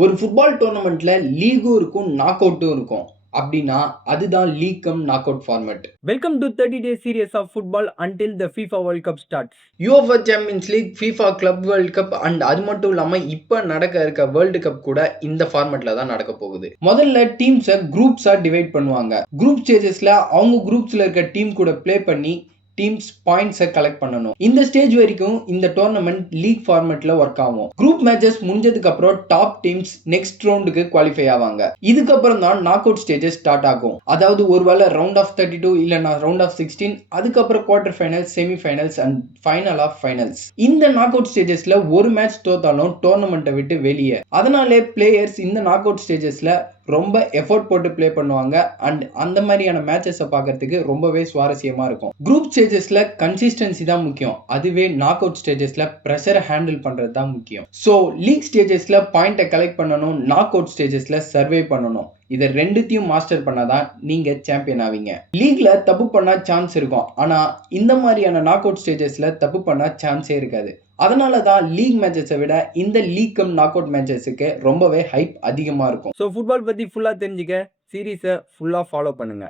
ஒரு ஃபுட்பால் டோர்னமெண்ட்ல லீகும் இருக்கும், நாக் அவுட்டும் இருக்கும். அப்டின்னா, அதுதான் league cum knockout format. Welcome to 30 day series of football until the FIFA World Cup starts. UEFA champions league, FIFA club world cup and அது மட்டும் இல்லாம இப்ப நடக்க இருக்க வேர்ல்ட் கப் கூட இந்த ஃபார்மேட்ல தான் நடக்க போகுது. முதல்ல டீம்ஸ குரூப்ஸா டிவைட் பண்ணுவாங்க. குரூப் ஸ்டேஜஸ்ல அவங்க குரூப்ஸ்ல இருக்க டீம் கூட ப்ளே பண்ணி டீம்ஸ் பாயிண்ட்ஸை கலெக்ட் பண்ணணும். இந்த ஸ்டேஜ் வரைக்கும் இந்த டோர்னமெண்ட் லீக் ஃபார்மேட்ல ஒர்க் ஆகும். குரூப் மேட்சஸ் முடிஞ்சதுக்கு அப்புறம் டாப் டீம்ஸ் நெக்ஸ்ட் ரவுண்டுக்கு குவாலிஃபை ஆவாங்க. இதுக்கப்புறம் தான் நாக் அவுட் ஸ்டேஜஸ் ஸ்டார்ட் ஆகும். அதாவது ஒருவேளை ரவுண்ட் ஆஃப் 32 இல்லனா ரவுண்ட் ஆஃப் 16, அதுக்கப்புறம் quarter finals, semi finals and final of finals. இந்த நாக் அவுட் ஸ்டேஜஸ்ல ஒரு மேட்ச் தோத்தாலும் டோர்னமெண்ட்டை விட்டு வெளியே. அதனாலே பிளேயர்ஸ் இந்த நாக் அவுட் ஸ்டேஜஸ்ல ரொம்ப எஃபோர்ட் போட்டு ப்ளே பண்ணுவாங்க அண்ட் அந்த மாதிரியான மேட்சஸை பார்க்கறதுக்கு ரொம்பவே சுவாரஸ்யமா இருக்கும். குரூப் ஸ்டேஜஸ்ல கன்சிஸ்டன்சி தான் முக்கியம். அதுவே நாக் அவுட் ஸ்டேஜஸ்ல ப்ரெஷரை ஹேண்டில் பண்றது தான் முக்கியம். ஸோ லீக் ஸ்டேஜஸ்ல பாயிண்ட்டை கலெக்ட் பண்ணணும், நாக் அவுட் ஸ்டேஜஸ்ல சர்வே பண்ணணும். இதை ரெண்டுத்தையும் மாஸ்டர் பண்ணாதான் நீங்க சாம்பியன் ஆவீங்க. லீக்ல தப்பு பண்ணா சான்ஸ் இருக்கும், ஆனா இந்த மாதிரியான நாக் அவுட் ஸ்டேஜஸ்ல தப்பு பண்ணா சான்ஸே இருக்காது. அதனால தான் லீக் மேட்சஸை விட இந்த லீக் கம் நாக் அவுட் மேட்சஸுக்கு ரொம்பவே ஹைப் அதிகமா இருக்கும். ஸோ ஃபுட்பால் பத்தி ஃபுல்லா தெரிஞ்சுக்க சீரீஸை ஃபுல்லா ஃபாலோ பண்ணுங்க.